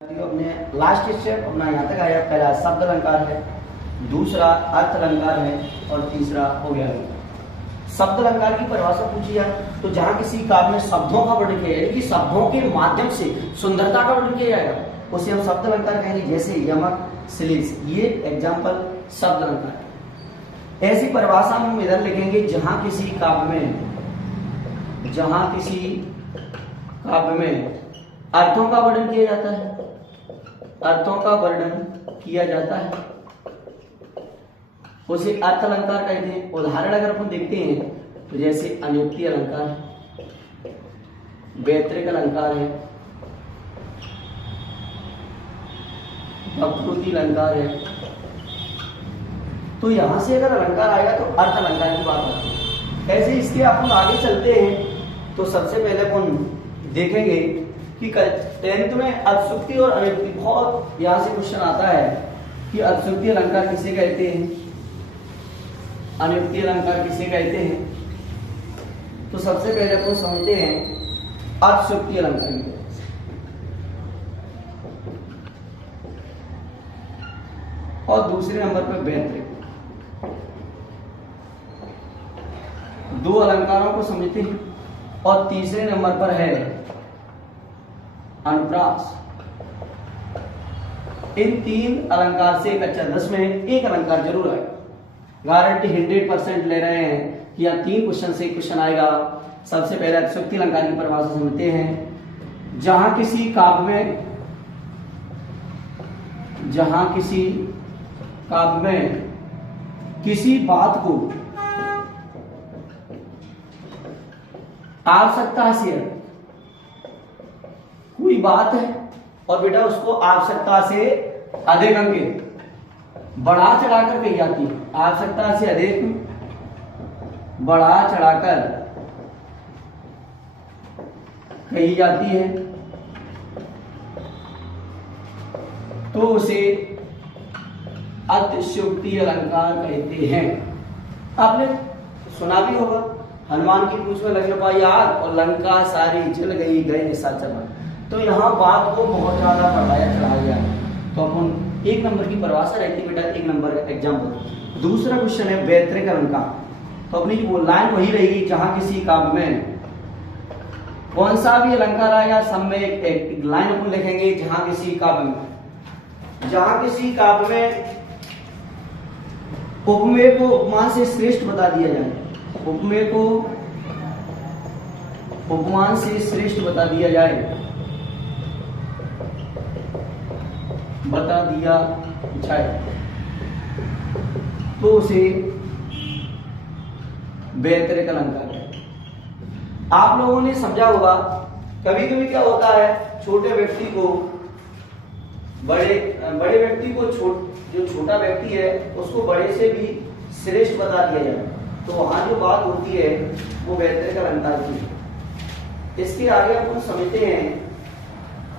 अपने last step अपना यहाँ तक आया। पहला शब्द अलंकार है, दूसरा अर्थ अलंकार है और तीसरा हो गया शब्द अलंकार की परिभाषा पूछी जाए तो जहाँ किसी काव्य में शब्दों का वर्णन किया यानी कि शब्दों के माध्यम से सुंदरता का वर्णन किया जाएगा उसे हम शब्द अलंकार कहेंगे। जैसे यमक, श्लेष, ये एग्जाम्पल शब्द अलंकार। ऐसी परिभाषा हम इधर लिखेंगे जहाँ किसी काव्य में अर्थों का वर्णन किया जाता है, अर्थों का वर्णन किया जाता है उसे अर्थ अलंकार कहते हैं। उदाहरण अगर अपन देखते हैं तो जैसे अनियुक्ति अलंकार है, वैतरिक अलंकार है, वक्रोक्ति अलंकार है। तो यहां से अगर अलंकार आएगा तो अर्थ अलंकार की बात आती है। ऐसे इसके अपन आगे चलते हैं तो सबसे पहले अपन देखेंगे कि 10th में अतिशयोक्ति और अनियुक्ति बहुत यहां से क्वेश्चन आता है कि अतिशयोक्ति अलंकार किसे कहते हैं, अनियुक्ति अलंकार किसे कहते हैं। तो सबसे पहले अपन समझते हैं अतिशयोक्ति अलंकार की। और दूसरे नंबर पर वैतरिक। दो अलंकारों को समझते हैं और तीसरे नंबर पर है अनुप्रास। इन तीन अलंकार से कक्षा 10 में एक अलंकार जरूर आएगा। गारंटी 100% ले रहे हैं कि यहाँ 3 क्वेश्चन से क्वेश्चन आएगा। सबसे पहले अतिशयोक्ति अलंकार की परिभाषा समझते हैं। जहां किसी काव्य में किसी बात को आवश्यकता से, कोई बात है और बेटा उसको आवश्यकता से अधिक अंक बढ़ा चढ़ाकर कही जाती है, आवश्यकता से अधिक बढ़ा चढ़ाकर कही जाती है तो उसे अतिशयोक्ति अलंकार कहते हैं। आपने सुना भी होगा, हनुमान की पूंछ में लग न पाई आग और लंका सारी जल गई, गए निशाचर। तो यहाँ बात को बहुत ज्यादा बढ़ाया चढ़ाया गया। तो अपन 1 नंबर की परिभाषा रहती बेटा, 1 नंबर एग्जाम्पल। दूसरा क्वेश्चन है वैतरिक अलंकार। तो अपनी वो लाइन वही रहेगी जहां किसी काव्य में कौन सा भी अलंकार आएगा सब में एक लाइन अपन लिखेंगे। जहां किसी काव्य में उपमेय को उपमान से श्रेष्ठ बता दिया जाए, उपमेय को उपमान से श्रेष्ठ बता दिया जाए तो उसे वैतरिक अलंकार है। आप लोगों ने समझा होगा कभी कभी क्या होता है, छोटे व्यक्ति को बड़े व्यक्ति को जो छोटा व्यक्ति है उसको बड़े से भी श्रेष्ठ बता दिया जाए तो वहां जो बात होती है वो वैतरिक अलंकार की है। इसके आगे अपन समझते हैं,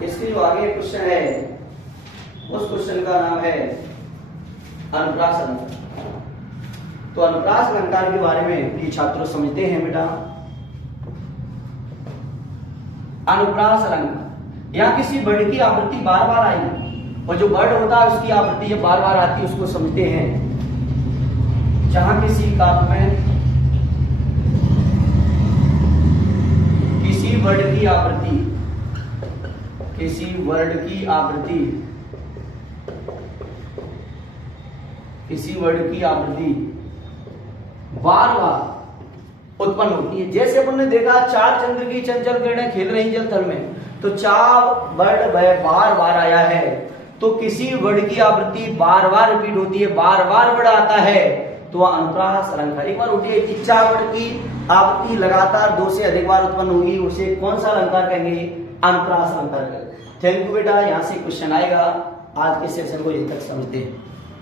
इसके जो आगे क्वेश्चन है उस क्वेश्चन का नाम है अनुप्रास अलंकार। तो अनुप्रास अलंकार के बारे में ये छात्रों समझते हैं बेटा। अनुप्रास अलंकार, यहाँ किसी वर्ड की आवृत्ति बार बार आएगी और जो वर्ड होता है उसकी आवृत्ति जब बार बार आती है उसको समझते हैं। जहां किसी काव्य में किसी वर्ड की आवृत्ति बार बार उत्पन्न होती है। जैसे अपन ने देखा 4 चंद्र की चंचल किरणें खेल रही जल थल में, तो 4 वर्ड बार बार आया है। तो किसी वर्ड की आवृत्ति बार बार रिपीट होती है, बार बार वर्ड आता है तो वह अनुप्रास अलंकार। एक बार उठी है 4 वर्ड की आवृत्ति लगातार 2 से अधिक बार उत्पन्न होगी, उसे कौन सा अलंकार कहेंगे, अनुप्रास अलंकार कहेंगे। थैंक यू बेटा, यहाँ से क्वेश्चन आएगा। आज के सेशन को यहीं तक समझते हैं।